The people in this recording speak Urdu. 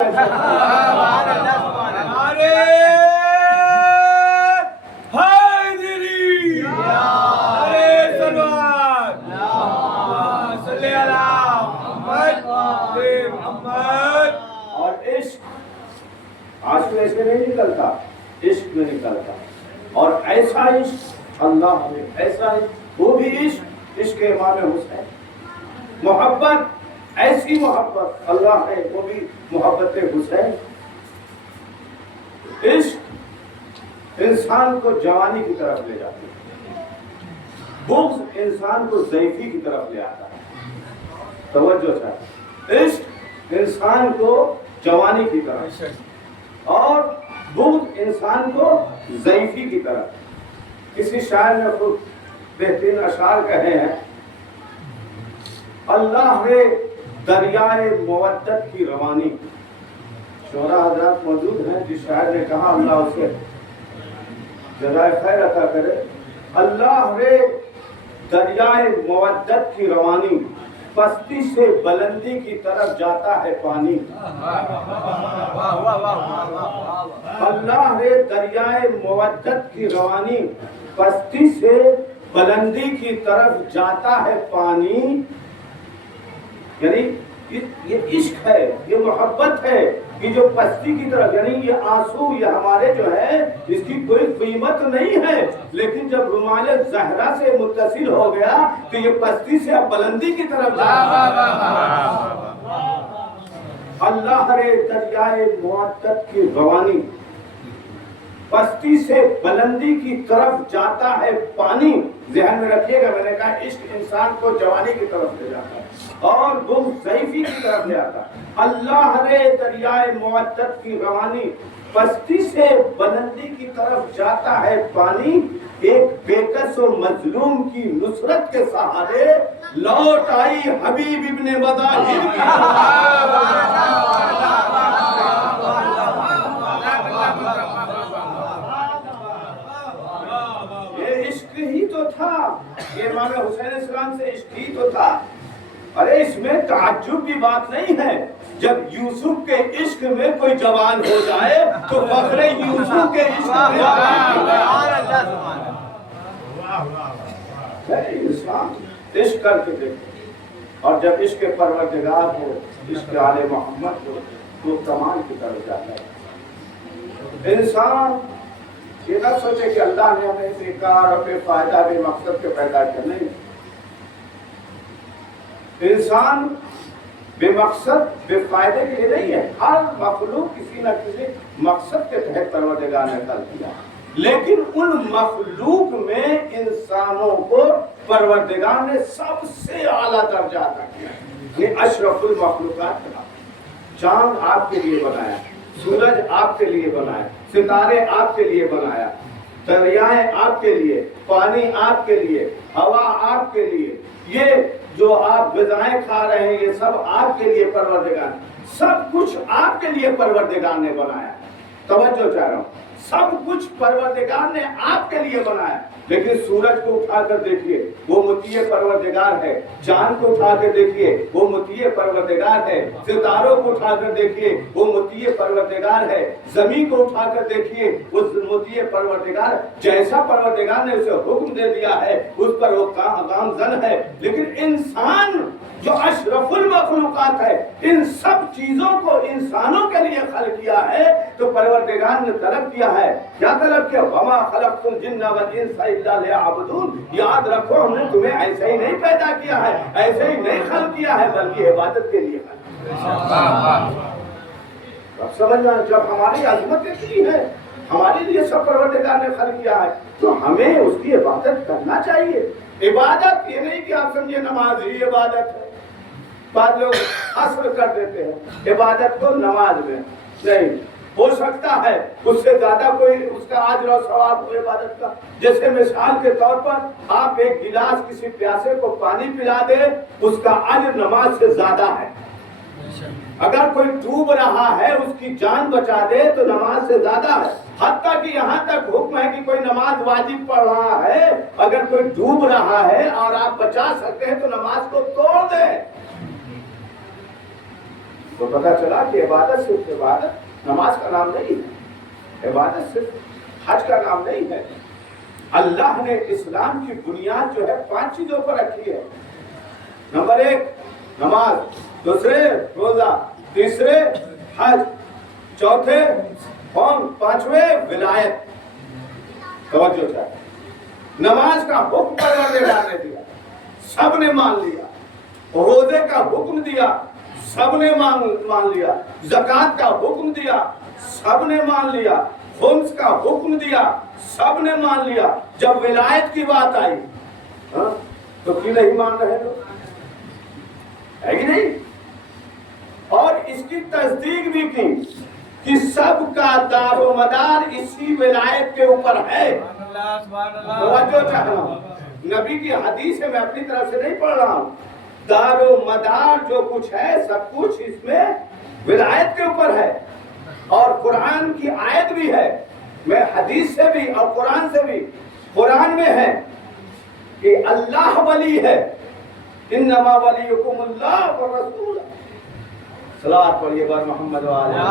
ہمارے حیدری ارے سلوات صلی اللہ محمد. اور عشق آنسو ایسے نہیں نکلتا، عشق میں نکلتا. اور ایسا عشق اللہ نے، ایسا عشق، وہ بھی عشق امام حسین. محبت، ایسی محبت اللہ ہے، وہ بھی محبت حسین. عشق انسان کو جوانی کی طرف لے جاتا ہے، بغض انسان کو ضعیفی کی طرف لے آتا ہے. توجہ چاہیے. عشق انسان کو جوانی کی طرف اور بغض انسان کو ضعیفی کی طرف. کسی شاعر نے خود بہترین اشعار کہے ہیں، اللہ ہے دریائے مودت کی روانی. شعراء حضرات موجود ہیں. جس شاعر نے کہا اللہ اسے جزائے خیر عطا کرے، اللہ ہے دریائے مودت کی روانی، پستی سے بلندی کی طرف جاتا ہے پانی. اللہ ہے دریائے مودت کی روانی، پستی سے بلندی کی طرف جاتا ہے پانی. یعنی یہ عشق ہے، یہ محبت ہے کہ جو پستی کی طرف، یعنی یہ آنسو یہ ہمارے جو ہے اس کی کوئی قیمت نہیں ہے، لیکن جب رومال زہرا سے متصل ہو گیا تو یہ پستی سے اب بلندی کی طرف جاتا ہے. اللہ رے دریائے مودت کی روانی، پستی سے بلندی کی طرف جاتا ہے پانی. ذہن میں رکھیے گا، میں نے کہا عشق انسان کو جوانی کی طرف لے جاتا ہے اور بغض ضعیفی کی طرف لے آتا ہے. اللہ رے دریائے مودت کی روانی، پستی سے بلندی کی طرف جاتا ہے پانی. ایک بےکس و مظلوم کی نصرت کے سہارے لوٹ آئی حبیب ابن مظاہر کی. یہ امام حسین السلام سے عشق ہی تو تھا. ارے اس میں تعجب کی بات نہیں ہے، جب یوسف کے عشق میں کوئی جوان ہو جائے تو فخر یوسف کے عشق میں انسان عشق کر کے دیکھو. اور جب عشق پروردگار ہو، عشق آل محمد ہو، تو کمال کی طرف جاتا ہے. انسان یہ نہ سوچے کہ اللہ نے ہمیں بیکار اور بے فائدہ بے مقصد کے پیدا کیا. نہیں، انسان بے مقصد بے فائدے کے لیے نہیں ہے. ہر مخلوق کسی نہ کسی مقصد کے تحت پروردگار نے خلق کیا، لیکن ان مخلوق میں انسانوں کو پروردگار نے سب سے اعلیٰ درجہ عطا کیا. یہ اشرف المخلوقات تھا. چاند آپ کے لیے بنایا، سورج آپ کے لیے بنایا، ستارے آپ کے لیے بنایا، دریائے آپ کے لیے، پانی آپ کے لیے، ہوا آپ کے لیے. یہ جو آپ غذائیں کھا رہے ہیں یہ سب آپ کے لیے پروردگار، سب کچھ آپ کے لیے پروردگار نے بنایا. توجہ چاہ رہا ہوں، سب کچھ پروردگار نے آپ کے لیے بنایا. لیکن سورج کو اٹھا کر دیکھیے وہ مطیع پروردگار ہے، چاند کو اٹھا کر دیکھیے وہ مطیع پروردگار ہے، ستاروں کو اٹھا کر دیکھیے وہ مطیع پروردگار ہے، زمین کو اٹھا کر دیکھیے وہ مطیع پروردگار. جیسا پروردگار نے اسے حکم دے دیا ہے اس پر وہ گامزن ہے. لیکن انسان جو اشرف المخلوقات ہے، ان سب چیزوں کو انسانوں کے لیے خلق کیا ہے، تو پروردگار نے طلب کیا ہے. کیا طلب کیا؟ وما خلقت الجن والانس الا ليعبدون. یاد رکھو ہم نے تمہیں ایسے ہی نہیں پیدا کیا ہے، ایسے ہی نہیں خلق کیا ہے، بلکہ عبادت کے لیے خلق کیا ہے. اب سمجھنا، جب ہماری عظمت اتنی ہے، ہمارے لیے سب پروردگار نے خلق کیا ہے، تو ہمیں اس کی عبادت کرنا چاہیے. عبادت یہ نہیں کہ آپ سمجھے نماز ہی عبادت ہے. بعض لوگ حصر کر دیتے ہیں عبادت کو نماز میں. نہیں، ہو سکتا ہے اس سے زیادہ کوئی اس کا اجر و ثواب ہو عبادت کا. جیسے مثال کے طور پر آپ ایک گلاس کسی پیاسے کو پانی پلا دے، اس کا اجر نماز سے زیادہ ہے. اگر کوئی ڈوب رہا ہے اس کی جان بچا دے تو نماز سے زیادہ ہے. حتیٰ کہ یہاں تک حکم ہے کہ کوئی نماز واجب پڑھ رہا ہے، اگر کوئی ڈوب رہا ہے اور آپ بچا سکتے ہیں تو نماز کو توڑ دیں. تو پتہ چلا کہ عبادت صرف عبادت نماز کا نام نہیں ہے، عبادت صرف حج کا نام نہیں ہے۔ اللہ نے اسلام کی بنیاد جو ہے 5 چیزوں پر رکھی ہے۔ نمبر 1 نماز، دوسرے روزہ، تیسرے حج، چوتھے قوم، 5ویں ولایت۔ توجہ چاہیے، نماز کا حکم پروردگار نے دیا، سب نے مان لیا۔ روزے کا حکم دیا، سب نے مان لیا۔ زکوٰۃ کا حکم دیا، سب نے مان لیا۔ خمس کا حکم دیا، سب نے مان لیا۔ جب ولایت کی بات آئی تو کیوں نہیں مان رہے لوگ؟ ہے کہ نہیں؟ اور اس کی تصدیق بھی کی کہ سب کا دار و مدار اسی ولایت کے اوپر ہے۔ توجہ چاہ رہا ہوں، نبی کی حدیث ہے، میں اپنی طرف سے نہیں پڑھ رہا ہوں۔ دار و مدار جو کچھ ہے سب کچھ اس میں ولایت کے اوپر ہے، اور قرآن کی آیت بھی ہے، میں حدیث سے بھی اور قرآن سے بھی۔ قرآن میں ہے کہ اللہ ولی ہے، انما ولیکم اللہ ورسولہ۔ صلوات پڑھیے بر محمد و آلہ۔